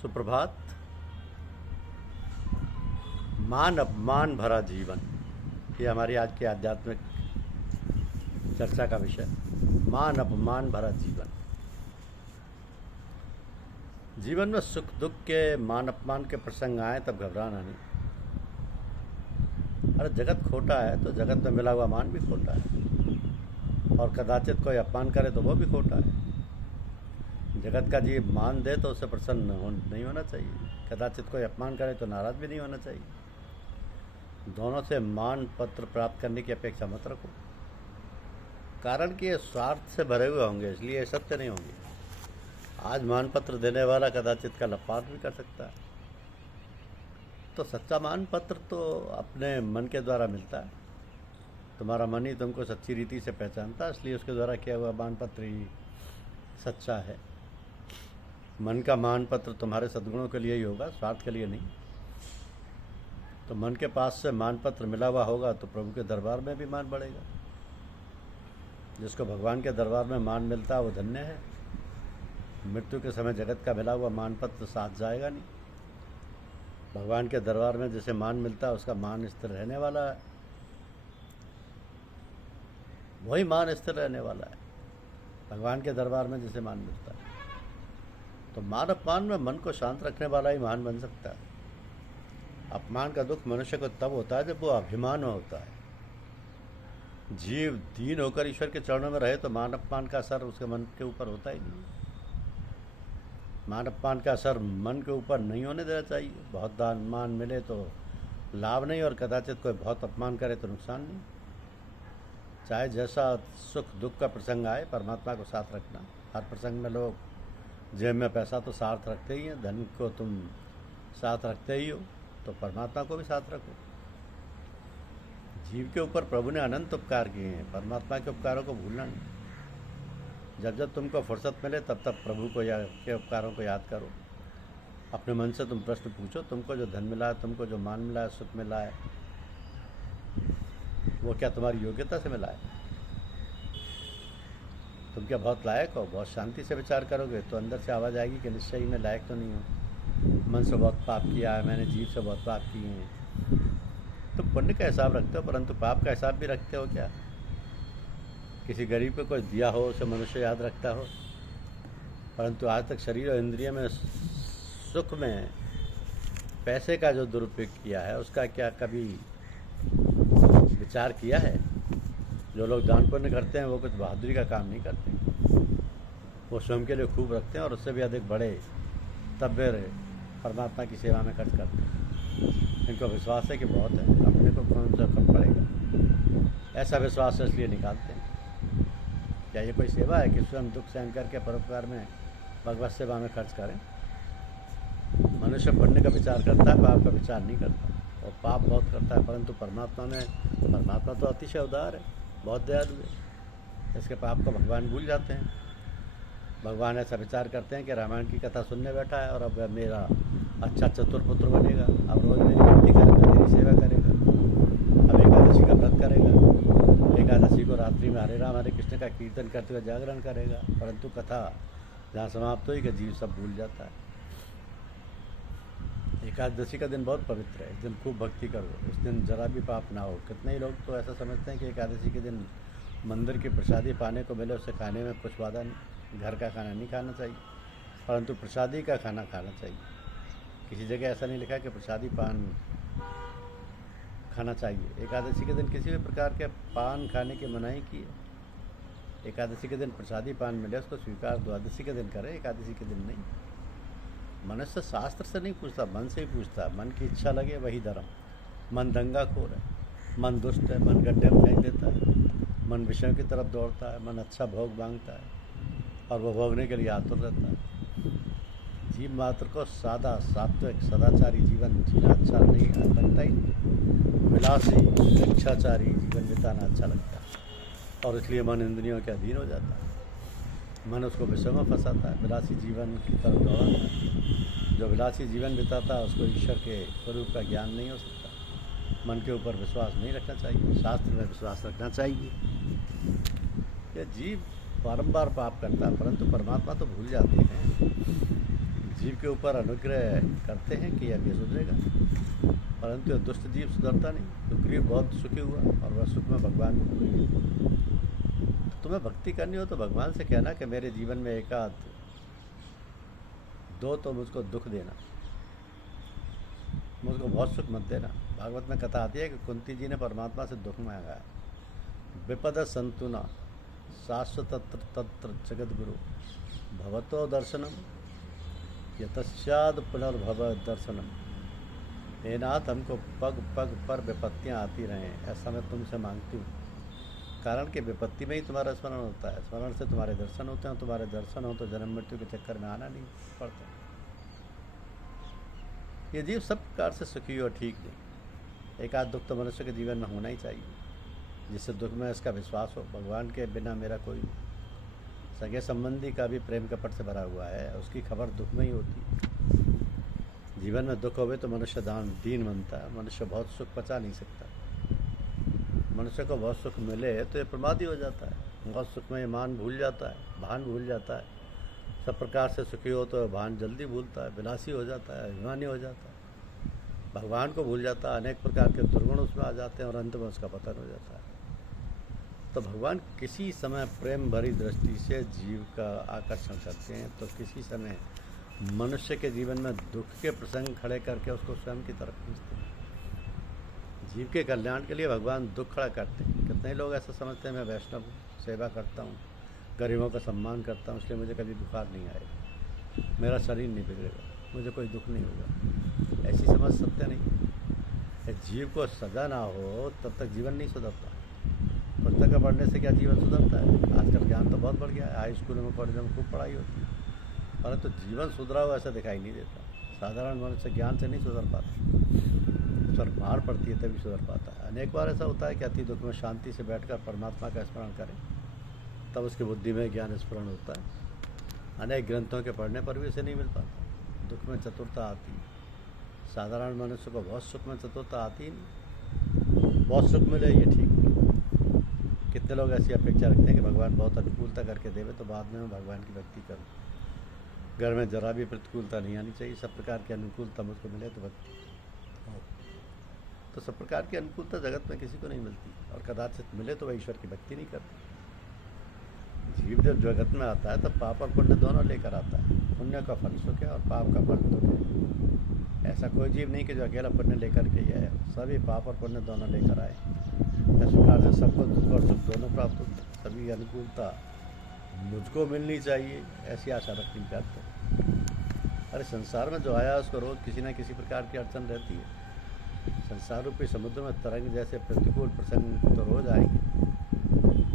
सुप्रभात। मान अपमान भरा जीवन, ये हमारी आज की आध्यात्मिक चर्चा का विषय। मान अपमान भरा जीवन। जीवन में सुख दुख के मान अपमान के प्रसंग आए तब घबराना नहीं। अरे जगत खोटा है तो जगत में मिला हुआ मान भी खोटा है, और कदाचित कोई अपमान करे तो वो भी खोटा है। जगत का जीव मान दे तो उसे प्रसन्न नहीं होना चाहिए, कदाचित कोई अपमान करे तो नाराज भी नहीं होना चाहिए। दोनों से मान पत्र प्राप्त करने की अपेक्षा मत रखो, कारण कि ये स्वार्थ से भरे हुए होंगे, इसलिए ये सत्य नहीं होंगे। आज मान पत्र देने वाला कदाचित कल अपमान भी कर सकता है। तो सच्चा मान पत्र तो अपने मन के द्वारा मिलता है। तुम्हारा मन ही तुमको सच्ची रीति से पहचानता है, इसलिए उसके द्वारा किया हुआ मान पत्र ही सच्चा है। मन का मान पत्र तुम्हारे सद्गुणों के लिए ही होगा, स्वार्थ के लिए नहीं। तो मन के पास से मान पत्र मिला हुआ होगा तो प्रभु के दरबार में भी मान बढ़ेगा। जिसको भगवान के दरबार में मान मिलता है वो धन्य है। मृत्यु के समय जगत का मिला हुआ मान पत्र साथ जाएगा नहीं। भगवान के दरबार में जिसे मान मिलता है उसका मान स्थिर रहने वाला है, वही मान स्थिर रहने वाला है। भगवान के दरबार में जिसे मान मिलता है, तो मान अपमान में मन को शांत रखने वाला ही महान बन सकता है। अपमान का दुख मनुष्य को तब होता है जब वो अभिमान में होता है। जीव दीन होकर ईश्वर के चरणों में रहे तो मान अपमान का असर उसके मन के ऊपर होता ही नहीं। मान अपमान का असर मन के ऊपर नहीं होने देना चाहिए। बहुत दान मान मिले तो लाभ नहीं, और कदाचित कोई बहुत अपमान करे तो नुकसान नहीं। चाहे जैसा सुख दुख का प्रसंग आए, परमात्मा को साथ रखना। हर प्रसंग में लोग जेब में पैसा तो साथ रखते ही हैं, धन को तुम साथ रखते ही हो, तो परमात्मा को भी साथ रखो। जीव के ऊपर प्रभु ने अनंत उपकार किए हैं, परमात्मा के उपकारों को भूलना नहीं। जब जब तुमको फुर्सत मिले तब तब प्रभु को के उपकारों को याद करो। अपने मन से तुम प्रश्न पूछो, तुमको जो धन मिला है, तुमको जो मान मिला है, सुख मिला है, वो क्या तुम्हारी योग्यता से मिला है? तुम क्या बहुत लायक हो? बहुत शांति से विचार करोगे तो अंदर से आवाज़ आएगी कि निश्चय ही मैं लायक तो नहीं हूँ। मन से बहुत पाप किया है मैंने, जीव से बहुत पाप किए हैं। तुम पुण्य का हिसाब रखते हो, परंतु पाप का हिसाब भी रखते हो क्या? किसी गरीब को कुछ दिया हो उसे मनुष्य याद रखता हो, परंतु आज तक शरीर और इंद्रिय में सुख में पैसे का जो दुरुपयोग किया है उसका क्या कभी विचार किया है? जो लोग दान पुण्य करते हैं वो कुछ बहादुरी का काम नहीं करते, वो स्वयं के लिए खूब रखते हैं और उससे भी अधिक बड़े तब वे परमात्मा की सेवा में खर्च करते हैं। इनको विश्वास है कि बहुत है, अपने को कौन सा कम पड़ेगा, ऐसा विश्वास इसलिए निकालते हैं। क्या ये कोई सेवा है कि स्वयं दुख सहन करके परोपकार में भगवत सेवा में खर्च करें? मनुष्य पुण्य का विचार करता है, पाप का विचार नहीं करता, और पाप बहुत करता है। परंतु परमात्मा तो अतिशय उदार है, बहुत दयालु है। इसके पाप को भगवान भूल जाते हैं। भगवान ऐसा विचार करते हैं कि रामायण की कथा सुनने बैठा है और अब मेरा अच्छा चतुर पुत्र बनेगा, अब रोज़ मेरी भक्ति करेगा, मेरी सेवा करेगा, अब एकादशी का व्रत करेगा, एकादशी को रात्रि में हरे राम हरे कृष्ण का कीर्तन करते हुए जागरण करेगा। परंतु कथा जहाँ समाप्त हुई कि जीव सब भूल जाता है। एकादशी का दिन बहुत पवित्र है, इस दिन खूब भक्ति करो, इस दिन जरा भी पाप ना हो। कितने ही लोग तो ऐसा समझते हैं कि एकादशी के दिन मंदिर की प्रसादी पाने को मिले उसे खाने में कुछ वादा नहीं, घर का खाना नहीं खाना चाहिए, परंतु प्रसादी का खाना खाना चाहिए। किसी जगह ऐसा नहीं लिखा कि प्रसादी पान खाना चाहिए। एकादशी के दिन किसी भी प्रकार के पान खाने की मनाही की है। एकादशी के दिन प्रसादी पान मिले उसको स्वीकार द्वादशी के दिन करे, एकादशी के दिन नहीं। मनुष्य शास्त्र से नहीं पूछता, मन से ही पूछता। मन की इच्छा लगे वही धर्म। मन दंगाखोर है, मन दुष्ट है, मन गड्ढे में फेंक देता है, मन विषयों की तरफ दौड़ता है, मन अच्छा भोग मांगता है और वह भोगने के लिए आतुर रहता है। जीव मात्र को सादा सात्विक सदाचारी जीवन जीना अच्छा नहीं लगता ही, विलासी इच्छाचारी जीवन बिताना अच्छा लगता है, और इसलिए मन इंद्रियों के अधीन हो जाता है। मन उसको विषय में फंसाता है, विलासी जीवन की तरफ दौड़ाता है। जो विलासी जीवन बिताता है उसको ईश्वर के स्वरूप का ज्ञान नहीं हो सकता। मन के ऊपर विश्वास नहीं रखना चाहिए, शास्त्र में विश्वास रखना चाहिए। यह जीव बारंबार पाप करता है, परंतु परमात्मा तो भूल जाते हैं। जीव के ऊपर अनुग्रह करते हैं कि अब ये सुधरेगा, परंतु दुष्ट जीव सुधरता नहीं। सुग्रीव बहुत सुखी हुआ और वह सुख में भगवान को भूल गया। तो तुम्हें भक्ति करनी हो तो भगवान से कहना कि मेरे जीवन में एकाध दो तो मुझको दुख देना, मुझको बहुत सुख मत देना। भागवत में कथा आती है कि कुंती जी ने परमात्मा से दुख मांगा है। विपद संतुना शाश्वत तत्र जगत गुरु भवतो दर्शनम यतश्चाद पुनर्भव दर्शनम। हे नाथ, हमको पग पग पर विपत्तियाँ आती रहें, ऐसा मैं तुमसे मांगती हूँ। कारण कि विपत्ति में ही तुम्हारा स्मरण होता है, स्मरण से तुम्हारे दर्शन होते हैं, तुम्हारे दर्शन हो तो जन्म मृत्यु के चक्कर में आना नहीं पड़ता। ये जीव सब प्रकार से सुखी हो ठीक नहीं, एक आध दुख तो मनुष्य के जीवन में होना ही चाहिए, जिससे दुख में इसका विश्वास हो भगवान के बिना मेरा कोई। सगे संबंधी का भी प्रेम कपट से भरा हुआ है, उसकी खबर दुख में ही होती है। जीवन में दुख होवे तो मनुष्य दीन बनता है, मनुष्य बहुत सुख पचा नहीं सकता। मनुष्य को बहुत सुख मिले तो ये प्रमादी हो जाता है, बहुत सुख में ये मान भूल जाता है, भान भूल जाता है। सब प्रकार से सुखी हो तो भान जल्दी भूलता है, विलासी हो जाता है, अभिमानी हो जाता है, भगवान को भूल जाता है, अनेक प्रकार के दुर्गुण उसमें आ जाते हैं और अंत में उसका पतन हो जाता है। तो भगवान किसी समय प्रेम भरी दृष्टि से जीव का आकर्षण करते हैं, तो किसी समय मनुष्य के जीवन में दुख के प्रसंग खड़े करके उसको स्वयं की तरफ खींचते हैं। जीव के कल्याण के लिए भगवान दुख खड़ा करते हैं। कितने लोग ऐसा समझते हैं मैं वैष्णव हूँ, सेवा करता हूँ, गरीबों का सम्मान करता हूँ, इसलिए मुझे कभी बुखार नहीं आएगा, मेरा शरीर नहीं बिगड़ेगा, मुझे कोई दुख नहीं होगा। ऐसी समझ सकते नहीं। जीव को सजा ना हो तब तक जीवन नहीं सुधरता। पुस्तक पढ़ने से क्या जीवन सुधरता है? आजकल ज्ञान तो बहुत बढ़ गया है, हाई स्कूलों में कॉलेजों में खूब पढ़ाई होती है, परंतु जीवन सुधरा हुआ ऐसा दिखाई नहीं देता। साधारण मनुष्य ज्ञान से नहीं सुधर पाता, उस पर मार पड़ती है तभी सुधर पाता है। अनेक बार ऐसा होता है कि अति दुख में शांति से बैठकर परमात्मा का स्मरण करें, तब उसकी बुद्धि में ज्ञान स्मरण होता है। अनेक ग्रंथों के पढ़ने पर भी उसे नहीं मिल पाता। दुख में चतुरता आती है, साधारण मनुष्य को बहुत सुख में चतुरता आती ही नहीं। बहुत सुख मिले ये ठीक। कितने लोग ऐसी अपेक्षा रखते हैं कि भगवान बहुत अनुकूलता करके देवे तो बाद में मैं भगवान की भक्ति करूँ। घर में जरा भी प्रतिकूलता नहीं आनी चाहिए, सब प्रकार की अनुकूलता मुझको मिले तो भक्ति। तो सब प्रकार की अनुकूलता जगत में किसी को नहीं मिलती, और कदाचित मिले तो वह ईश्वर की भक्ति नहीं करती। जीव जब जगत में आता है तब पाप और पुण्य दोनों लेकर आता है। पुण्य का फल सुख है और पाप का फल दुख है। ऐसा कोई जीव नहीं कि जो अकेला पुण्य लेकर के ही आए, सभी पाप और पुण्य दोनों लेकर आए। इस प्रकार से सबको दुख और सुख दोनों प्राप्त होते हैं। सभी अनुकूलता मुझको मिलनी चाहिए ऐसी आशा रखनी चाहते हैं। अरे संसार में जो आया उसको रोज़ किसी न किसी प्रकार की अड़चन रहती है। संसार रूपी समुद्र में तरंग जैसे प्रतिकूल प्रसंग तो रोज आएंगे।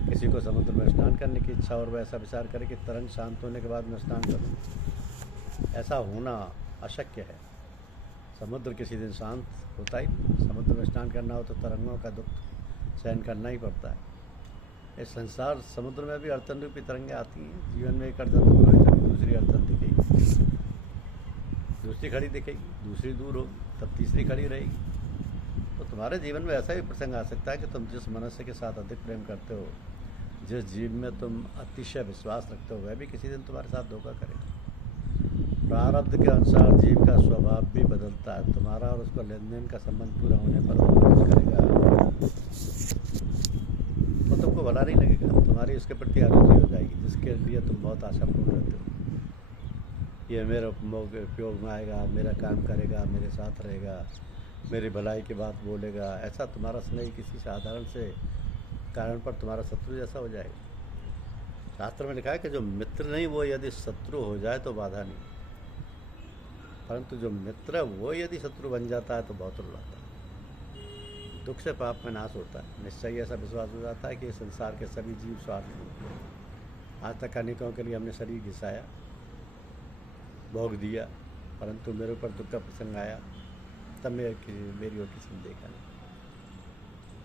किसी को समुद्र में स्नान करने की इच्छा और वह ऐसा विचार करे कि तरंग शांत होने के बाद मैं स्नान करूँ, ऐसा होना अशक्य है। समुद्र किसी दिन शांत होता ही नहीं। समुद्र में स्नान करना हो तो तरंगों का दुख सहन करना ही पड़ता है। इस संसार समुद्र में भी अड़चन रूपी तरंगें आती हैं। जीवन में एक अड़चन दूर हुई तभी दूसरी अड़चन दिखेगी, दूसरी खड़ी दिखेगी, दूसरी दूर होगी, तब तीसरी खड़ी रहेगी। तो तुम्हारे जीवन में ऐसा भी प्रसंग आ सकता है कि तुम जिस मनुष्य के साथ अधिक प्रेम करते हो, जिस जीव में तुम अतिशय विश्वास रखते हो, वह भी किसी दिन तुम्हारे साथ धोखा करेगा। प्रारब्ध के अनुसार जीव का स्वभाव भी बदलता है। तुम्हारा और उसका लेन देन का संबंध पूरा होने पर वो करेगा तो तुमको भला नहीं लगेगा, तुम्हारी उसके प्रति आरुचि हो जाएगी, जिसके लिए तुम बहुत आशापूर्ण रहते हो। ये मेरे उपयोग में आएगा, मेरा काम करेगा, मेरे साथ रहेगा, मेरी भलाई की बात बोलेगा, ऐसा तुम्हारा स्नेह किसी साधारण से कारण पर तुम्हारा शत्रु जैसा हो जाएगा। शास्त्र में लिखा है कि जो मित्र नहीं वो यदि शत्रु हो जाए तो बाधा नहीं, परंतु जो मित्र है वो यदि शत्रु बन जाता है तो बहुत रुलाता है। दुख से पाप में नाश होता है। निश्चय ऐसा विश्वास हो जाता है कि संसार के सभी जीव स्वार्थी हैं। आज तक अनेकों के लिए हमने शरीर घिसाया, भोग दिया, परंतु मेरे ऊपर दुख का प्रसंग आया तब मेरी ओर किसी ने देखा नहीं।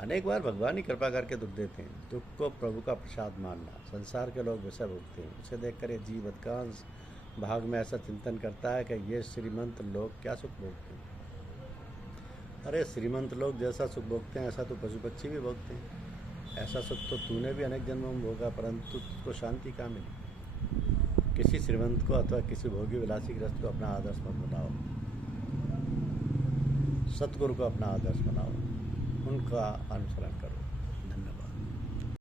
अनेक बार भगवान ही कृपा करके दुख देते हैं। दुख को प्रभु का प्रसाद मानना। संसार के लोग विषय भोगते हैं, उसे देखकर ये जीव अधिकांश भाग में ऐसा चिंतन करता है कि ये श्रीमंत लोग क्या सुख भोगते हैं। अरे श्रीमंत लोग जैसा सुख भोगते हैं ऐसा तो पशु पक्षी भी भोगते हैं। ऐसा सुख तो तूने भी अनेक जन्मों में भोगा, परंतु तुझको शांति कहाँ मिली? किसी श्रीमंत को अथवा किसी भोगी विलासी ग्रस्त को अपना आदर्श मत बनाओ। सतगुरु को अपना आदर्श बनाओ, उनका अनुसरण करो।